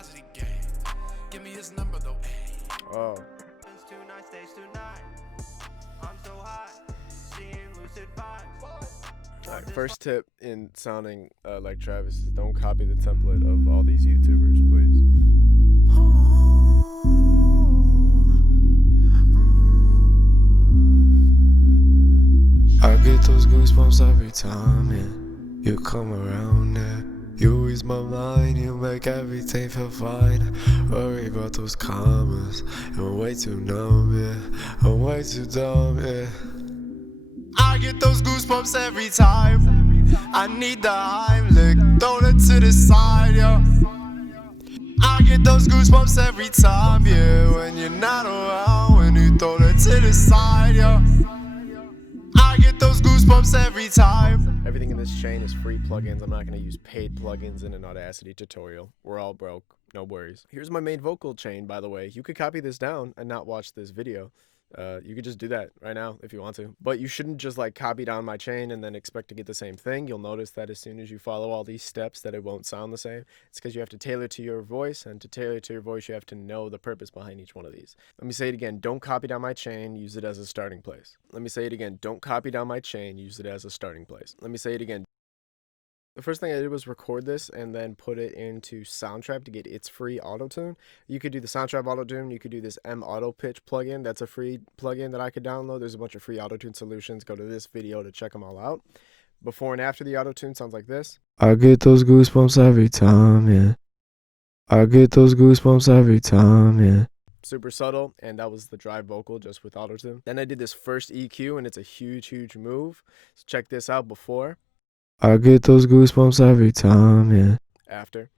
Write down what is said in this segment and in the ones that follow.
Audacity game. Give me his number though. Oh. It's 2 nights, stays 2 nights. I'm so hot, seeing lucid vibes. Alright, first tip in sounding like Travis is don't copy the template of all these YouTubers, please. I get those goosebumps every time, yeah. You come around, yeah. You ease my mind, you make everything feel fine. Worry about those commas, I'm way too numb, yeah. I'm way too dumb, yeah. I get those goosebumps every time. I need the Heimlich, throw it to the side, yeah. I get those goosebumps every time, yeah. When you're not around, when you throw it to the side, yeah. I get those goosebumps every time. Everything in this chain is free plugins. I'm not going to use paid plugins in an Audacity tutorial. We're all broke. No worries. Here's my main vocal chain, by the way. You could copy this down and not watch this video. You could just do that right now if you want to. But you shouldn't just like copy down my chain and then expect to get the same thing. You'll notice that as soon as you follow all these steps that it won't sound the same. It's because you have to tailor to your voice, and to tailor to your voice you have to know the purpose behind each one of these. Let me say it again. Don't copy down my chain, use it as a starting place. Let me say it again. Don't copy down my chain, use it as a starting place. Let me say it again. The first thing I did was record this and then put it into Soundtrap to get its free auto-tune. You could do the Soundtrap auto-tune. You could do this mAutopitch plugin. That's a free plugin that I could download. There's a bunch of free auto-tune solutions. Go to this video to check them all out. Before and after the auto-tune sounds like this. I get those goosebumps every time, yeah. I get those goosebumps every time, yeah. Super subtle, and that was the drive vocal just with auto-tune. Then I did this first EQ, and it's a huge move. So check this out before. I get those goosebumps every time, yeah. After.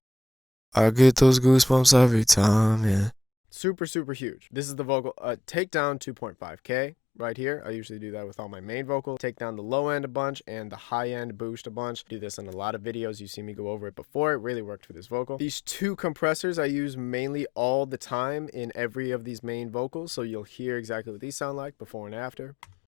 I get those goosebumps every time, yeah. Super huge. This is the vocal. Take down 2.5K right here. I usually do that with all my main vocal. Take down the low end a bunch and the high end boost a bunch. Do this in a lot of videos. You see me go over it before. It really worked for this vocal. These two compressors I use mainly all the time in every of these main vocals, so you'll hear exactly what these sound like before and after.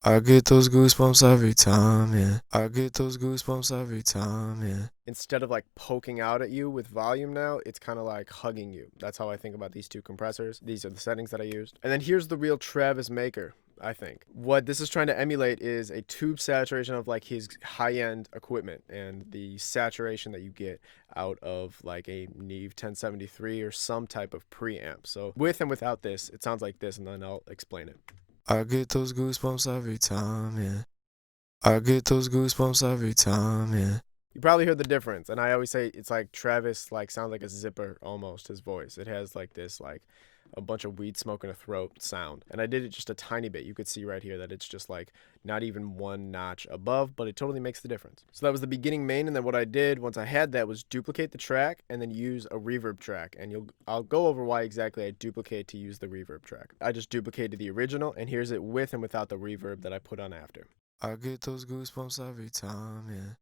I get those goosebumps every time, yeah. I get those goosebumps every time, yeah. Instead of like poking out at you with volume now, it's kind of like hugging you. That's how I think about these two compressors. These are the settings that I used. And then here's the real Travis maker, I think. What this is trying to emulate is a tube saturation of like his high-end equipment and the saturation that you get out of like a Neve 1073 or some type of preamp. So with and without this, it sounds like this, and then I'll explain it. I get those goosebumps every time, yeah. I get those goosebumps every time, yeah. You probably heard the difference, and I always say it's like Travis like sounds like a zipper almost, his voice. It has like this like a bunch of weed smoke in a throat sound, and I did it just a tiny bit. You could see right here that it's just like not even one notch above, but it totally makes the difference. So that was the beginning main, and then what I did once I had that was duplicate the track and then use a reverb track, and I'll go over why exactly I duplicate to use the reverb track. I just duplicated the original, and here's it with and without the reverb that I put on after. I get those goosebumps every time, yeah.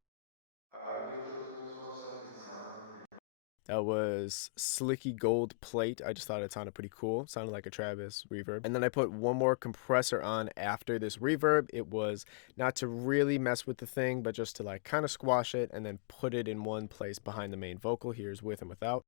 That was Slicky Gold Plate. I just thought it sounded pretty cool. Sounded like a Travis reverb. And then I put one more compressor on after this reverb. It was not to really mess with the thing, but just to like kind of squash it and then put it in one place behind the main vocal. Here's with and without.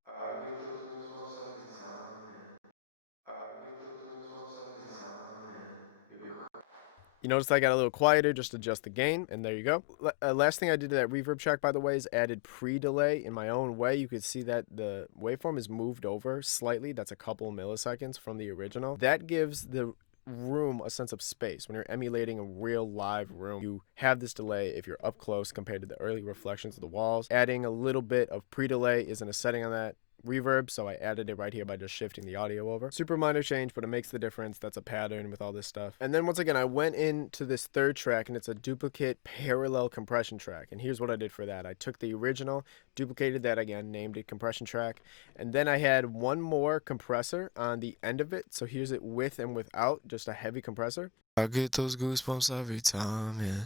You notice I got a little quieter, just adjust the gain, and there you go. Last thing I did to that reverb track, by the way, is added pre-delay in my own way. You could see that the waveform is moved over slightly. That's a couple milliseconds from the original. That gives the room a sense of space. When you're emulating a real live room, you have this delay if you're up close compared to the early reflections of the walls. Adding a little bit of pre-delay isn't a setting on that reverb, so I added it right here by just shifting the audio over. Super minor change, but it makes the difference. That's a pattern with all this stuff. And then once again, I went into this third track, and it's a duplicate parallel compression track. And here's what I did for that. I took the original, duplicated that again, named it compression track, and then I had one more compressor on the end of it. So here's it with and without, just a heavy compressor. I get those goosebumps every time, yeah.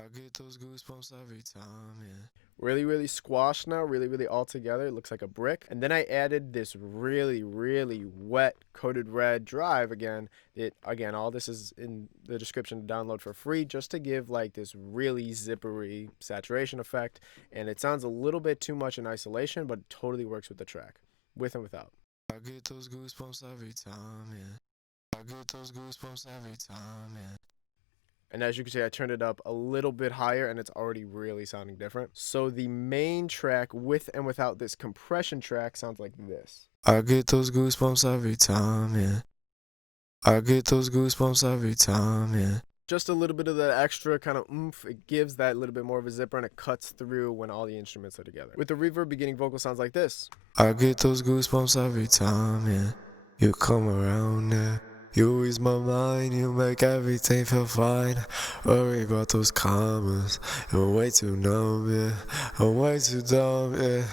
I get those goosebumps every time, yeah. Really squashed now, really all together. It looks like a brick. And then I added this really wet coated red drive again. All this is in the description to download for free, just to give like this really zippery saturation effect. And it sounds a little bit too much in isolation, but it totally works with the track. with and without. I get those goosebumps every time, yeah. I get those goosebumps every time, yeah. And as you can see, I turned it up a little bit higher and it's already really sounding different. So the main track with and without this compression track sounds like this. I get those goosebumps every time, yeah. I get those goosebumps every time, yeah. Just a little bit of that extra kind of oomph. It gives that little bit more of a zipper and it cuts through when all the instruments are together. With the reverb, beginning vocal sounds like this. I get those goosebumps every time, yeah. You come around, yeah. You ease my mind, you make everything feel fine. Worry about those commas, you're way too numb, yeah. I'm way too dumb, yeah.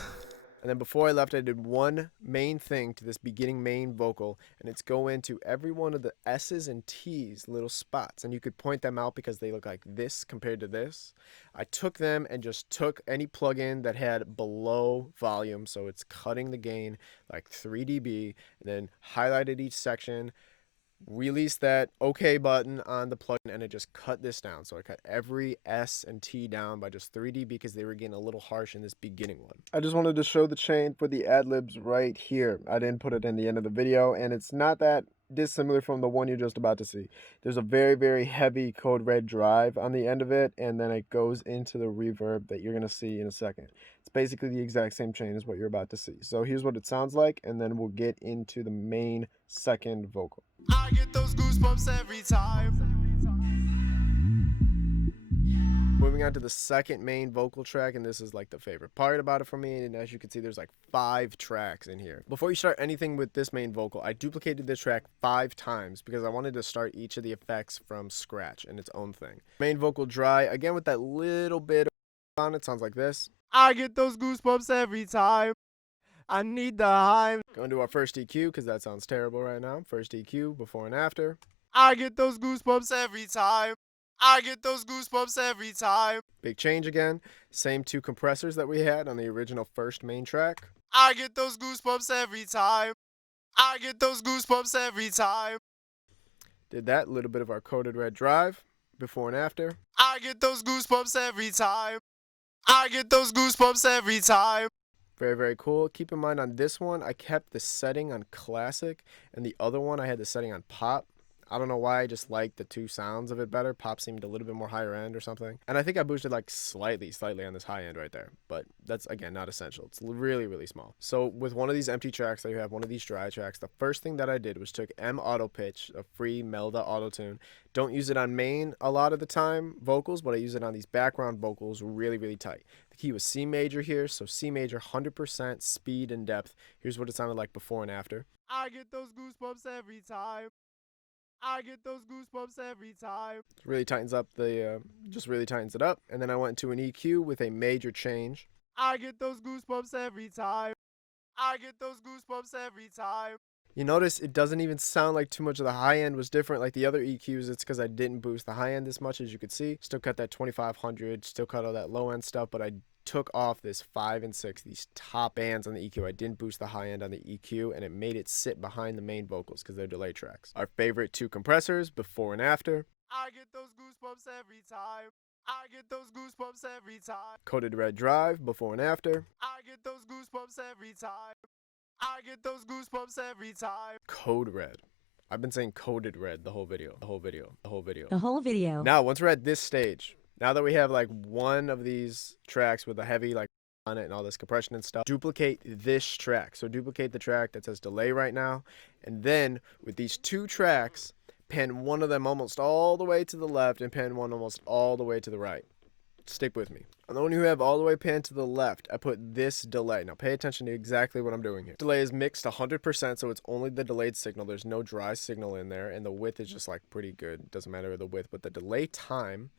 And then before I left, I did one main thing to this beginning main vocal, and it's go into every one of the S's and T's little spots. And you could point them out because they look like this compared to this. I took them and just took any plugin that had below volume, so it's cutting the gain like 3 dB, and then highlighted each section, released that OK button on the plugin, and it just cut this down. So I cut every S and T down by just 3 dB because they were getting a little harsh in this beginning one. I just wanted to show the chain for the ad-libs right here. I didn't put it in the end of the video, and it's not that dissimilar from the one you're just about to see. There's a very, very heavy Code Red drive on the end of it, and then it goes into the reverb that you're going to see in a second. It's basically the exact same chain as what you're about to see. So here's what it sounds like, and then we'll get into the main second vocal. I get those goosebumps every time. Moving on to the second main vocal track, and this is like the favorite part about it for me, and as you can see, there's like 5 tracks in here. Before you start anything with this main vocal, I duplicated this track 5 times because I wanted to start each of the effects from scratch in its own thing. Main vocal dry, again with that little bit on it, sounds like this. I get those goosebumps every time. I need the high. Going to our first EQ because that sounds terrible right now. First EQ, before and after. I get those goosebumps every time. I get those goosebumps every time. Big change again. Same 2 compressors that we had on the original first main track. I get those goosebumps every time. I get those goosebumps every time. Did that, little bit of our Coded Red drive, before and after. I get those goosebumps every time. I get those goosebumps every time. Very, very cool. Keep in mind on this one, I kept the setting on classic, and the other one I had the setting on pop. I don't know why, I just liked the 2 sounds of it better. Pop seemed a little bit more higher end or something. And I think I boosted like slightly on this high end right there. But that's, again, not essential. It's really, really small. So with one of these empty tracks that you have, one of these dry tracks, the first thing that I did was took mAutopitch, a free Melda auto-tune. Don't use it on main a lot of the time vocals, but I use it on these background vocals really, really tight. The key was C major here, so C major, 100% speed and depth. Here's what it sounded like before and after. I get those goosebumps every time. I get those goosebumps every time. Really tightens up the, just really tightens it up. And then I went to an EQ with a major change. I get those goosebumps every time. I get those goosebumps every time. You notice it doesn't even sound like too much of the high end was different like the other EQs. It's because I didn't boost the high end this much, as you could see. Still cut that 2500, still cut all that low end stuff, but I took off this 5 and 6, these top bands on the EQ. I didn't boost the high end on the EQ, and it made it sit behind the main vocals because they're delay tracks. Our favorite 2 compressors, before and after. I get those goosebumps every time. I get those goosebumps every time. Coded Red drive, before and after. I get those goosebumps every time. I get those goosebumps every time. Code Red. I've been saying Coded Red the whole video. Now, once we're at this stage, now that we have like one of these tracks with a heavy like on it and all this compression and stuff, duplicate this track. So duplicate the track that says delay right now. And then with these 2 tracks, pan one of them almost all the way to the left and pan one almost all the way to the right. Stick with me. On the one who have all the way panned to the left, I put this delay. Now pay attention to exactly what I'm doing here. Delay is mixed 100%, so it's only the delayed signal. There's no dry signal in there, and the width is just like pretty good. Doesn't matter the width, but the delay time,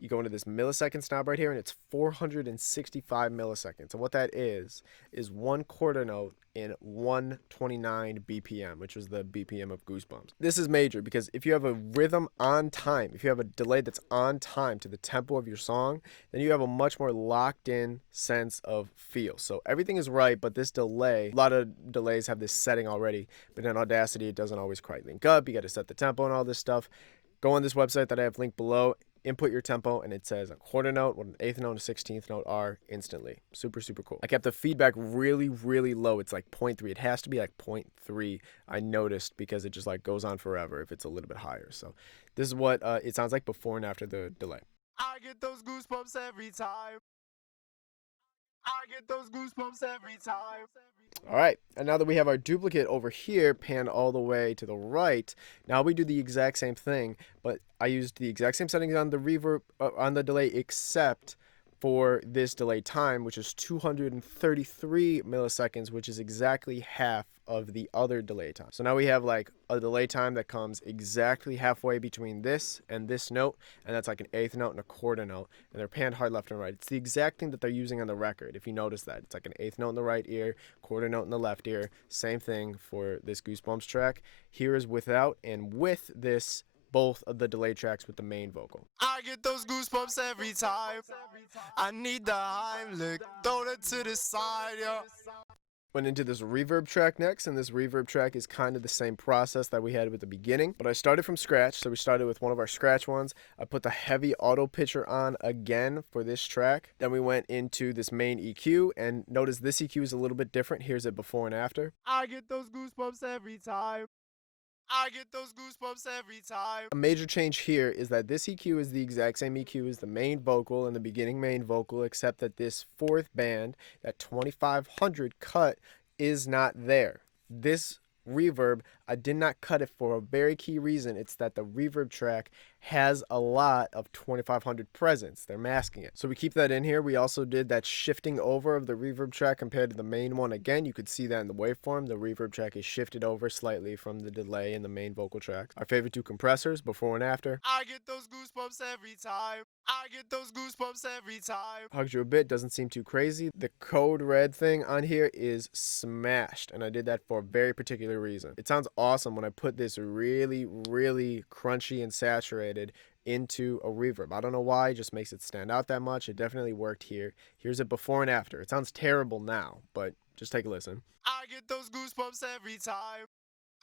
you go into this milliseconds knob right here, and it's 465 milliseconds. And what that is 1 quarter note in 129 BPM, which was the BPM of Goosebumps. This is major because if you have a rhythm on time, if you have a delay that's on time to the tempo of your song, then you have a much more locked in sense of feel. So everything is right, but this delay, a lot of delays have this setting already, but in Audacity, it doesn't always quite link up. You got to set the tempo and all this stuff. Go on this website that I have linked below. input your tempo, and it says a quarter note, what an eighth note, and a 16th note are instantly. Super, super cool. I kept the feedback really, really low. It's like 0.3. It has to be like 0.3, I noticed, because it just like goes on forever if it's a little bit higher. So this is what it sounds like before and after the delay. I get those goosebumps every time. I get those goosebumps every time. All right, and now that we have our duplicate over here panned all the way to the right, now we do the exact same thing, but I used the exact same settings on the reverb, on the delay, except for this delay time, which is 233 milliseconds, which is exactly half of the other delay time. So now we have like a delay time that comes exactly halfway between this and this note, and that's like an eighth note and a quarter note, and they're panned hard left and right. It's the exact thing that they're using on the record, if you notice that. It's like an eighth note in the right ear, quarter note in the left ear. Same thing for this Goosebumps track. Here is without, and with this, both of the delay tracks with the main vocal. I get those goosebumps every time. I need the Heimlich, throw it to the side, yo. Went into this reverb track next, and this reverb track is kind of the same process that we had with the beginning, but I started from scratch. So we started with one of our scratch ones. I put the heavy auto pitcher on again for this track. Then we went into this main EQ, and notice this EQ is a little bit different. Here's it before and after. I get those goosebumps every time. I get those goosebumps every time. A major change here is that this EQ is the exact same EQ as the main vocal and the beginning main vocal, except that this fourth band, that 2500 cut, is not there. This reverb, I did not cut it for a very key reason. It's that the reverb track has a lot of 2500 presence. They're masking it. So we keep that in here. We also did that shifting over of the reverb track compared to the main one. Again, you could see that in the waveform. The reverb track is shifted over slightly from the delay in the main vocal track. Our favorite two compressors, before and after. I get those goosebumps every time. I get those goosebumps every time. Hugs you a bit, doesn't seem too crazy. The code red thing on here is smashed, and I did that for a very particular reason. It sounds awesome when I put this really, really crunchy and saturated into a reverb. I don't know why, it just makes it stand out that much. It definitely worked here. Here's it before and after. It sounds terrible now, but just take a listen. I get those goosebumps every time.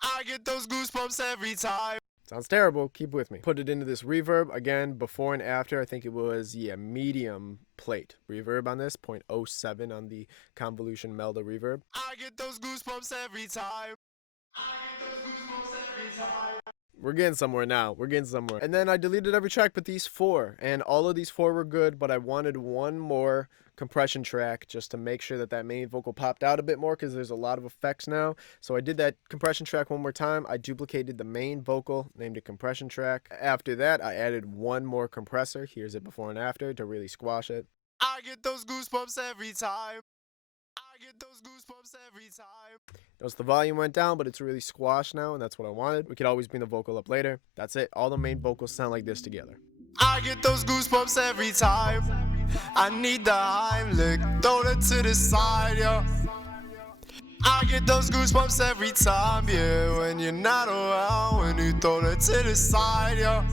I get those goosebumps every time. Sounds terrible, keep with me. Put it into this reverb, again, before and after. I think it was, yeah, medium plate reverb on this, 0.07 on the convolution Melda reverb. I get those goosebumps every time. I get those goosebumps every time. We're getting somewhere now. We're getting somewhere. And then I deleted every track but these four. And all of these four were good, but I wanted one more compression track just to make sure that that main vocal popped out a bit more, because there's a lot of effects now. So I did that compression track one more time. I duplicated the main vocal, named it compression track. After that, I added one more compressor. Here's it before and after to really squash it. I get those goosebumps every time. I get those goosebumps every time. Notice the volume went down, but it's really squashed now, and that's what I wanted. We could always bring the vocal up later. That's it. All the main vocals sound like this together. I get those goosebumps every time. I need the Heimlich, throw it to the side, yo. I get those goosebumps every time, yeah. When you're not around, when you throw it to the side, yo.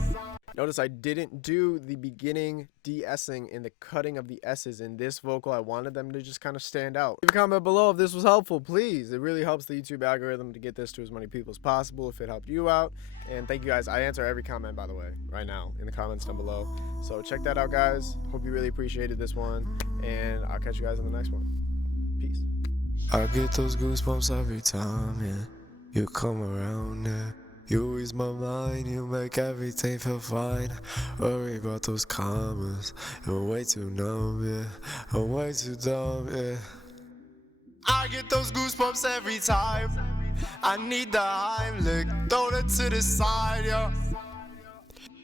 Notice I didn't do the beginning de-essing in the cutting of the S's in this vocal. I wanted them to just kind of stand out. Leave a comment below if this was helpful, please. It really helps the YouTube algorithm to get this to as many people as possible if it helped you out. And thank you guys. I answer every comment, by the way, right now in the comments down below. So check that out, guys. Hope you really appreciated this one. And I'll catch you guys in the next one. Peace. I get those goosebumps every time, yeah. You come around, yeah. You ease my mind, you make everything feel fine. Worry about those commas, I'm way too numb, yeah. I'm way too dumb, yeah. I get those goosebumps every time. I need the Heimlich, throw it to the side, yo.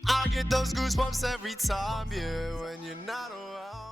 I get those goosebumps every time, yeah. When you're not around.